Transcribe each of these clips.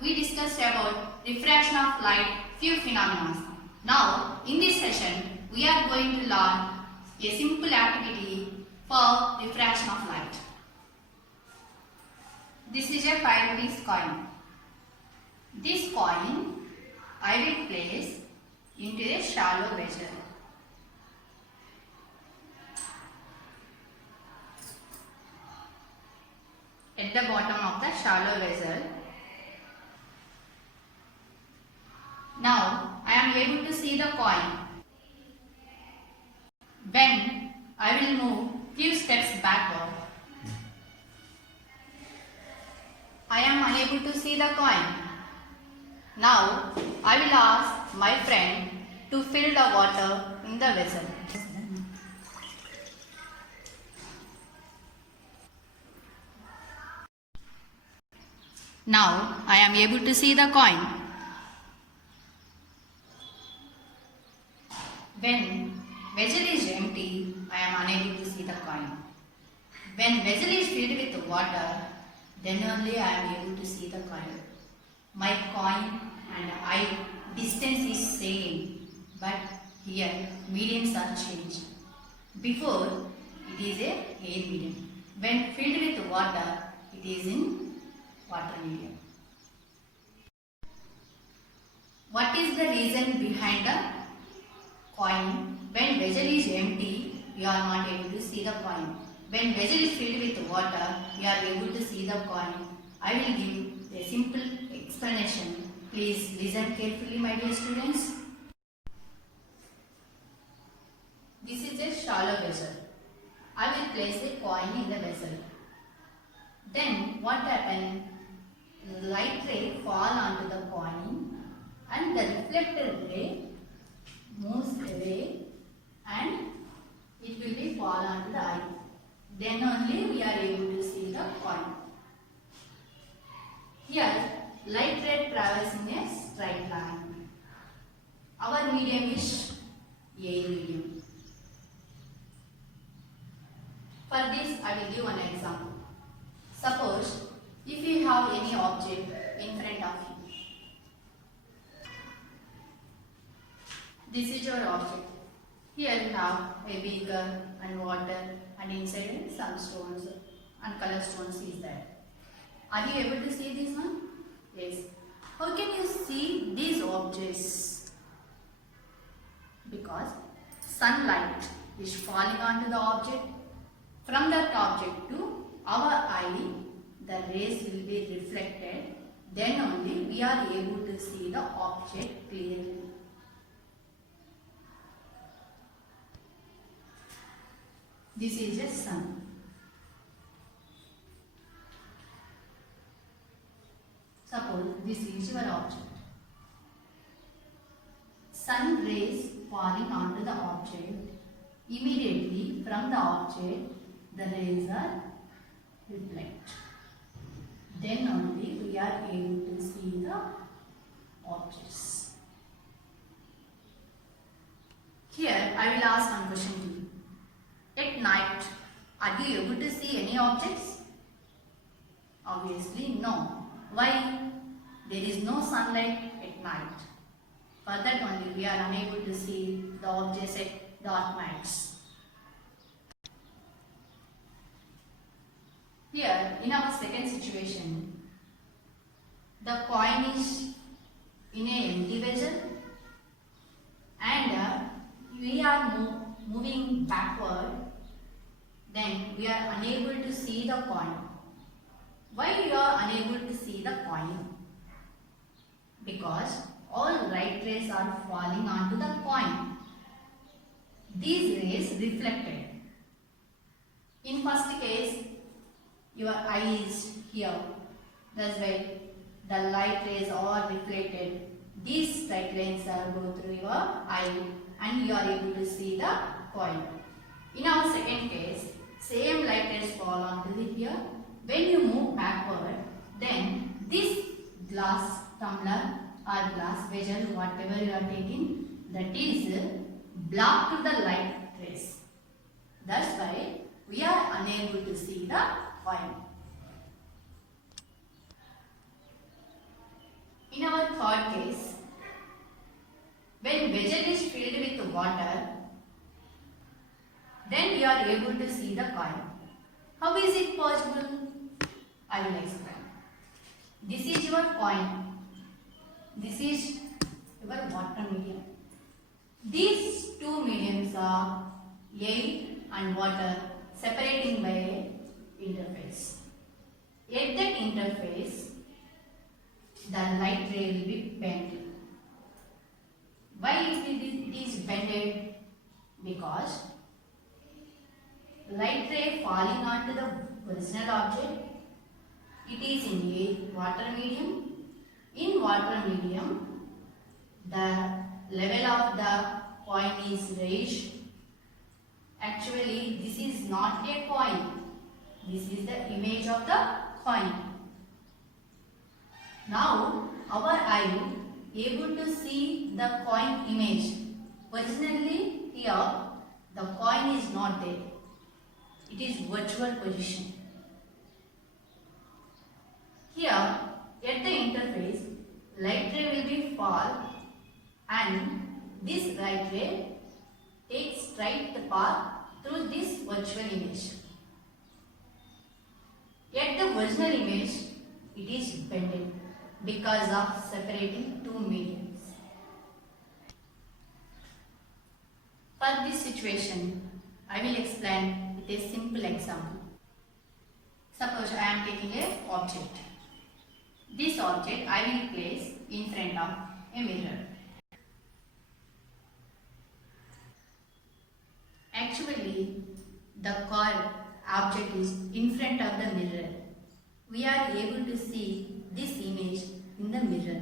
we discussed about refraction of light, few phenomena. Now, in this session, we are going to learn a simple activity for refraction of light. This is a 5 rupees coin. This coin I will place into a shallow vessel. At the bottom of the shallow vessel. Now I am able to see the coin. When I will move few steps backward, I am unable to see the coin. Now I will ask my friend to fill the water in the vessel. Now I am able to see the coin. When vessel is empty, I am unable to see the coin. When vessel is filled with water, then only I am able to see the coin. My coin and I distance is same, but here mediums are changed. Before it is a air medium. When filled with water, it is in water medium. What is the reason behind the coin? When vessel is empty, we are not able to see the coin. When vessel is filled with water, we are able to see the coin. I will give a simple explanation. Please listen carefully, my dear students. This is a shallow vessel. I will place a coin in the vessel. Then what happens? The light ray fall onto the coin and the reflected ray moves away and it will be fall onto the eye. Then only we are able to see the coin. Here light ray travels in a straight line. Our medium is air medium. For this I will give an example. Suppose if you have any object in front of you. This is your object. Here you have a beaker and water and inside some stones and color stones is there. Are you able to see this one? Yes. How can you see these objects? Because sunlight is falling onto the object. From that object to our eye, the rays will be reflected. Then only we are able to see the object clearly. This is a sun. Suppose this is your object. Sun rays falling onto the object. Immediately from the object, the rays are reflect. Then only we are able to see the objects. Here I will ask one question to you. At night, are you able to see any objects? Obviously no. Why? There is no sunlight at night. For that only we are unable to see the objects at dark nights. Here in our second situation, the coin is in a empty vessel and we are moving backward, then we are unable to see the coin. Why you are unable to see the coin? Because all light rays are falling onto the coin. These rays reflected. In first case, your eye is here. That's why the light rays are reflected. These light rays are go through your eye and you are able to see the coin. In our second case, same light rays fall onto it here. When you move backward, then this glass tumbler or glass vessel, whatever you are taking, that is blocked to the light rays. That's why we are unable to see the coin. water, then you are able to see the coin. How is it possible? I will explain. This is your coin. This is your water medium. These two mediums are air and water separating by an interface. At that interface, the light ray will be bent. Why it is bended? Because light ray falling onto the original object, it is in a water medium. In water medium, the level of the coin is raised. Actually, this is not a coin. This is the image of the coin. Now, our eye able to see the coin image. Originally, here, the coin is not there. It is virtual position. Here, at the interface, light ray will be fall and this light ray takes straight the path through this virtual image. At the original image, it is bended because of separating two mediums. For this situation, I will explain with a simple example. Suppose I am taking an object. This object I will place in front of a mirror. Actually, the car object is in front of the mirror. We are able to see this image in the mirror.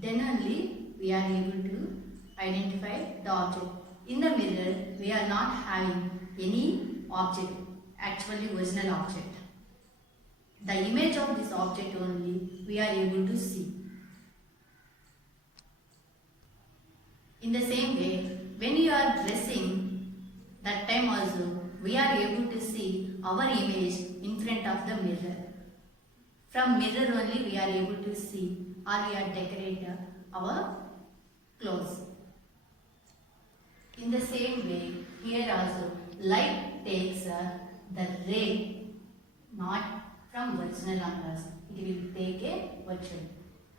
Then only we are able to identify the object. In the mirror, we are not having any object, actually original object. The image of this object only we are able to see. In the same way, when you are dressing, that time also we are able to see our image in front of the mirror. From mirror only we are able to see or we are decorate our clothes. In the same way, here also light takes the ray not from original angles. It will take a virtual.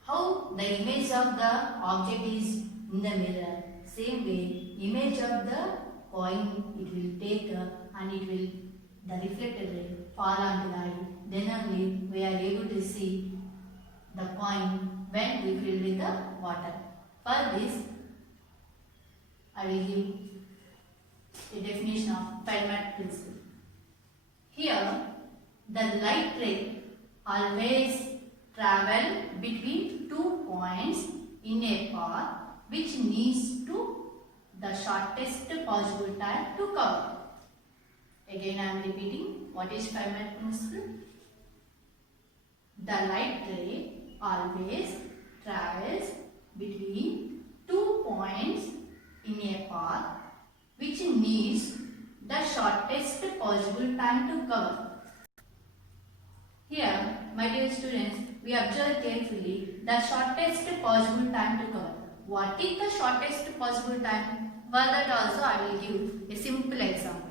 How the image of the object is in the mirror, same way image of the coin it will take and it will the reflected ray fall on the eye. Then only we are able to see the coin when we fill with the water. For this, I will give a definition of Fermat principle. Here, the light ray always travel between 2 points in a path which needs to the shortest possible time to cover. Again I am repeating what is Fermat principle. The light ray always travels between 2 points in a path which needs the shortest possible time to cover. Here, my dear students, we observe carefully the shortest possible time to cover. What is the shortest possible time? For that also I will give a simple example.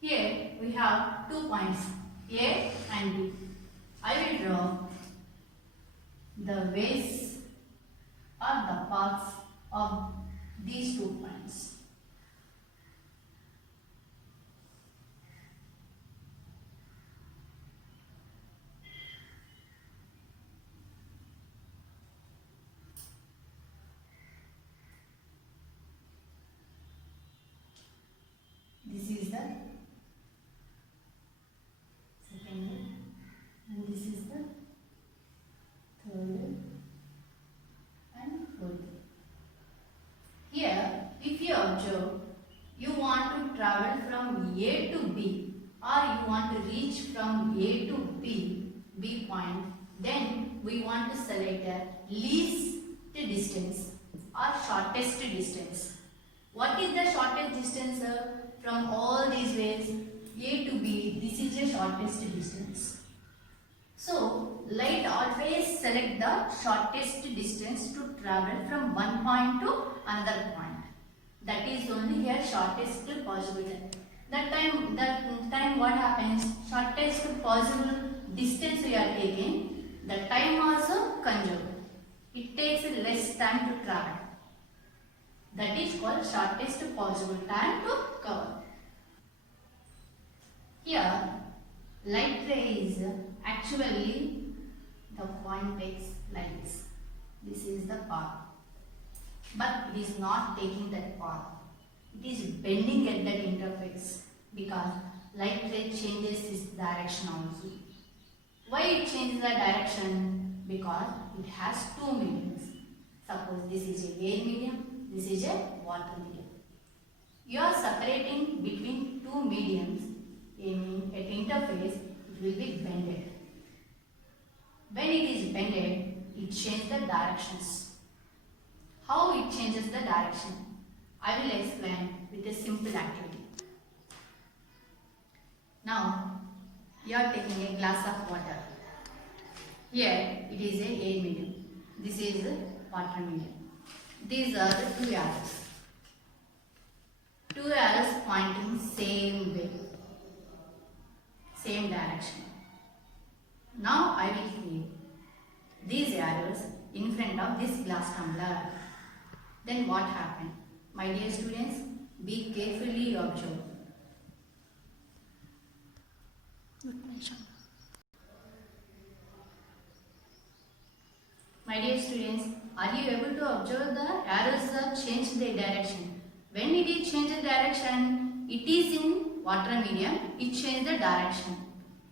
Here we have 2 points A and B. I will draw the ways or the paths of these 2 points. This is the second way and this is the third way and fourth way. Here, if you observe, you want to travel from A to B or you want to reach from A to B point, then we want to select the least distance or shortest distance. What is the shortest distance? from all these ways A to B, this is the shortest distance. So, light always select the shortest distance to travel from one point to another point. That is only here shortest possible time. That time what happens? Shortest possible distance we are taking. The time also conserved. It takes less time to travel. That is called shortest possible time to cover. Here, light ray is actually the point takes like this. This is the path. But it is not taking that path. It is bending at that interface because light ray changes its direction also. Why it changes the direction? Because it has two mediums. Suppose this is a air medium, this is a water medium. You are separating between two mediums. At interface, it will be bended. When it is bended, it changes the directions. How it changes the direction? I will explain with a simple activity. Now, you are taking a glass of water. Here, it is a air medium. This is a water medium. These are the two arrows. Two arrows pointing same way, same direction. Now I will create these arrows in front of this glass tumbler. Then what happened? My dear students, be carefully observe. My dear students, are you able to observe the arrows are change their direction? When it is change the direction, it is in water medium, it change the direction.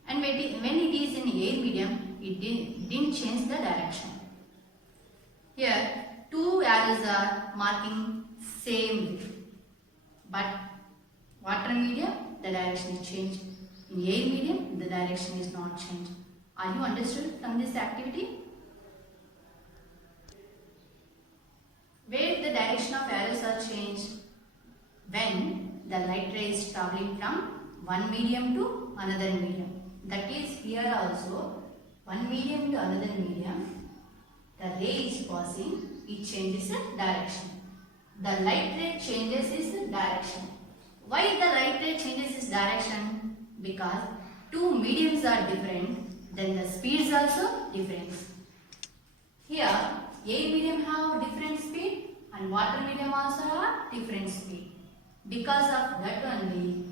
And when it is in air medium, it didn't change the direction. Here, two arrows are marking same way. But water medium, the direction is changed. In air medium, the direction is not changed. Are you understood from this activity? Where the direction of arrows are changed? When the light ray is traveling from one medium to another medium. That is here also, one medium to another medium, the ray is passing, it changes the direction. The light ray changes its direction. Why the light ray changes its direction? Because two mediums are different, then the speeds also different. Here, air medium have different speed and water medium also have different speed. Because of that only,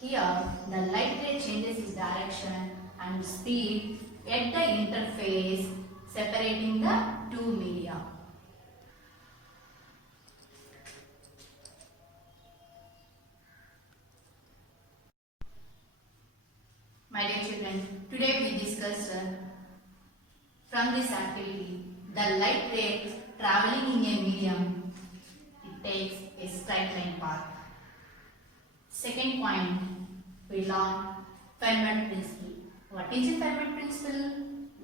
here the light ray changes its direction and speed at the interface separating the two media. My dear children, today we discussed from this activity the light ray traveling in a medium, it takes a straight line path. Second point, we learn Fermat principle. What is the Fermat principle?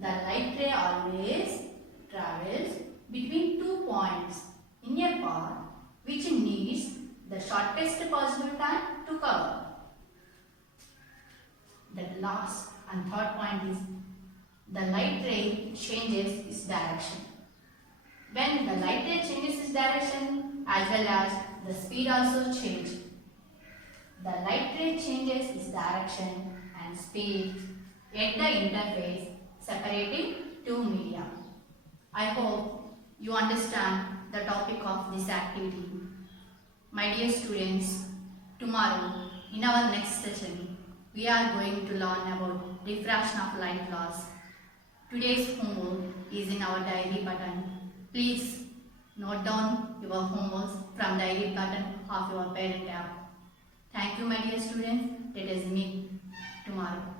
The light ray always travels between two points in a path which needs the shortest possible time to cover. The last and third point is the light ray changes its direction. When the light ray changes its direction as well as the speed also changes. The light ray changes its direction and speed at the interface separating two media. I hope you understand the topic of this activity. My dear students, tomorrow in our next session, we are going to learn about refraction of light loss. Today's homework is in our diary button. Please note down your homework from diary button of your parent app. Thank you, my dear students. Let us meet tomorrow.